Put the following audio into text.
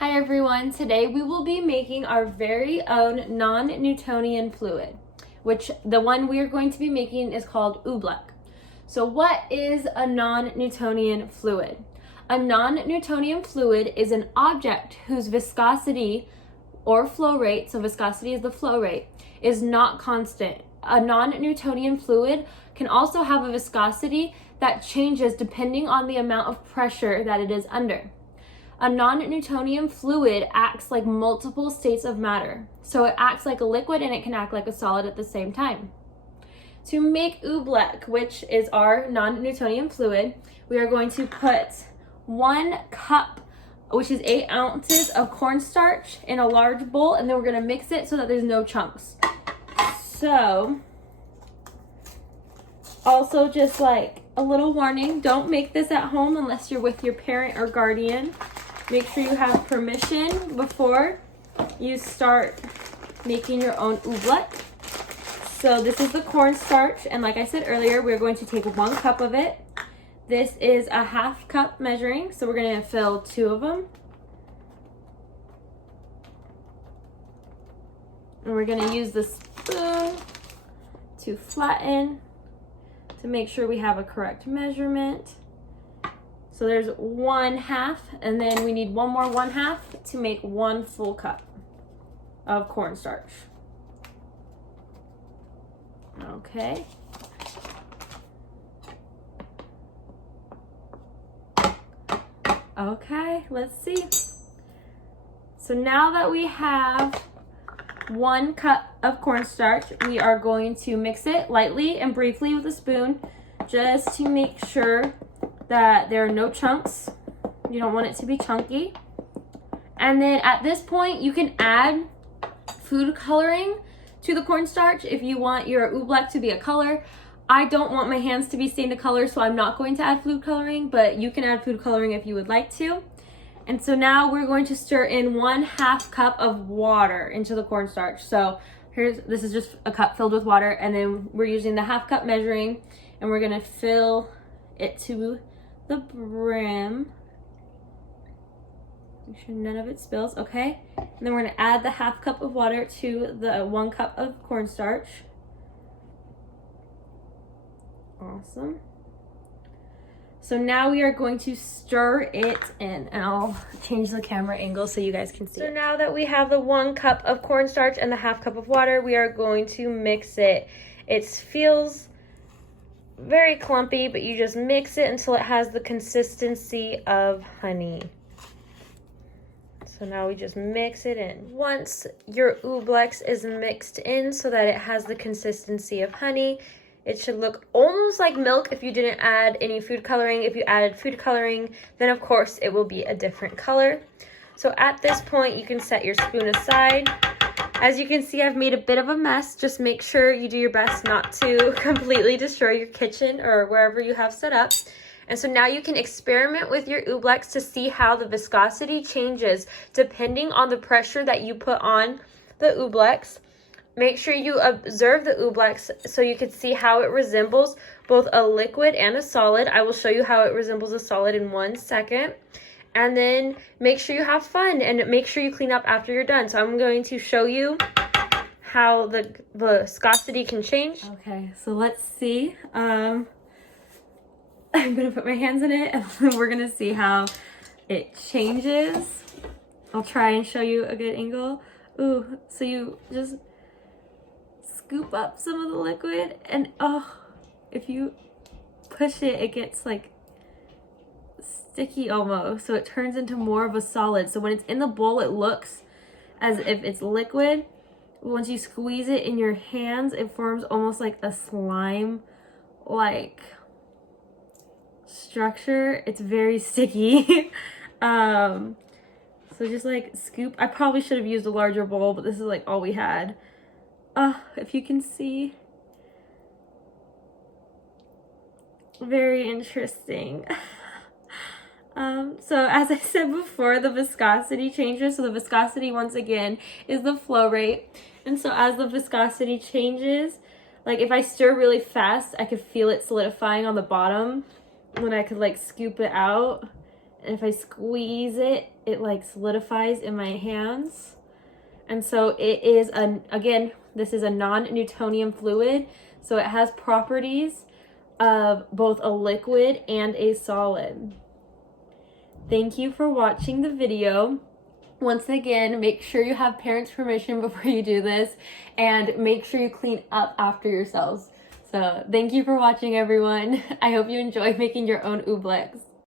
Hi everyone, today we will be making our very own non-Newtonian fluid, which the one we are going to be making is called Oobleck. So what is a non-Newtonian fluid? A non-Newtonian fluid is an object whose viscosity or flow rate, so viscosity is the flow rate, is not constant. A non-Newtonian fluid can also have a viscosity that changes depending on the amount of pressure that it is under. A non-Newtonian fluid acts like multiple states of matter. So it acts like a liquid and it can act like a solid at the same time. To make Oobleck, which is our non-Newtonian fluid, we are going to put 1 cup, which is 8 ounces of cornstarch in a large bowl, and then we're gonna mix it so that there's no chunks. So, also just like a little warning, don't make this at home unless you're with your parent or guardian. Make sure you have permission before you start making your own Oobleck. So this is the cornstarch, and like I said earlier, we're going to take 1 cup of it. This is a 1/2 cup measuring, so we're gonna fill 2 of them. And we're gonna use the spoon to flatten, to make sure we have a correct measurement. So there's 1/2, and then we need 1 more 1/2 to make 1 full cup of cornstarch. Okay. Okay, let's see. So now that we have 1 cup of cornstarch, we are going to mix it lightly and briefly with a spoon just to make sure that there are no chunks. You don't want it to be chunky. And then at this point, you can add food coloring to the cornstarch if you want your Oobleck to be a color. I don't want my hands to be stained a color, so I'm not going to add food coloring, but you can add food coloring if you would like to. And so now we're going to stir in 1/2 cup of water into the cornstarch. So this is just a cup filled with water, and then we're using the 1/2 cup measuring, and we're gonna fill it to the brim. Make sure none of it spills, okay? And then we're gonna add the 1/2 cup of water to the 1 cup of cornstarch. Awesome. So now we are going to stir it in, and I'll change the camera angle so you guys can see. So now that we have the 1 cup of cornstarch and the 1/2 cup of water, we are going to mix it. It feels very clumpy, but you just mix it until it has the consistency of honey. So now we just mix it in. Once your Oobleck is mixed in so that it has the consistency of honey, it should look almost like milk if you didn't add any food coloring. If you added food coloring, then of course it will be a different color. So at this point, you can set your spoon aside. As you can see, I've made a bit of a mess. Just make sure you do your best not to completely destroy your kitchen or wherever you have set up. And so now you can experiment with your Oobleck to see how the viscosity changes depending on the pressure that you put on the Oobleck. Make sure you observe the Oobleck so you can see how it resembles both a liquid and a solid. I will show you how it resembles a solid in 1 second. And then make sure you have fun and make sure you clean up after you're done. So I'm going to show you how the viscosity can change. Okay, so let's see. I'm gonna put my hands in it and we're gonna see how it changes. I'll try and show you a good angle. Ooh, so you just scoop up some of the liquid, and if you push it, it gets like sticky almost, so it turns into more of a solid. So when it's in the bowl, it looks as if it's liquid. Once you squeeze it in your hands, it forms almost like a slime like structure. It's very sticky. So just like scoop. I probably should have used a larger bowl, but this is like all we had. If you can see, very interesting. So as I said before, the viscosity changes. So the viscosity, once again, is the flow rate. And so as the viscosity changes, like if I stir really fast, I could feel it solidifying on the bottom when I could like scoop it out. And if I squeeze it, it like solidifies in my hands. And so it is, again, this is a non-Newtonian fluid. So it has properties of both a liquid and a solid. Thank you for watching the video. Once again, make sure you have parents' permission before you do this, and make sure you clean up after yourselves. So thank you for watching, everyone. I hope you enjoy making your own ooblecks.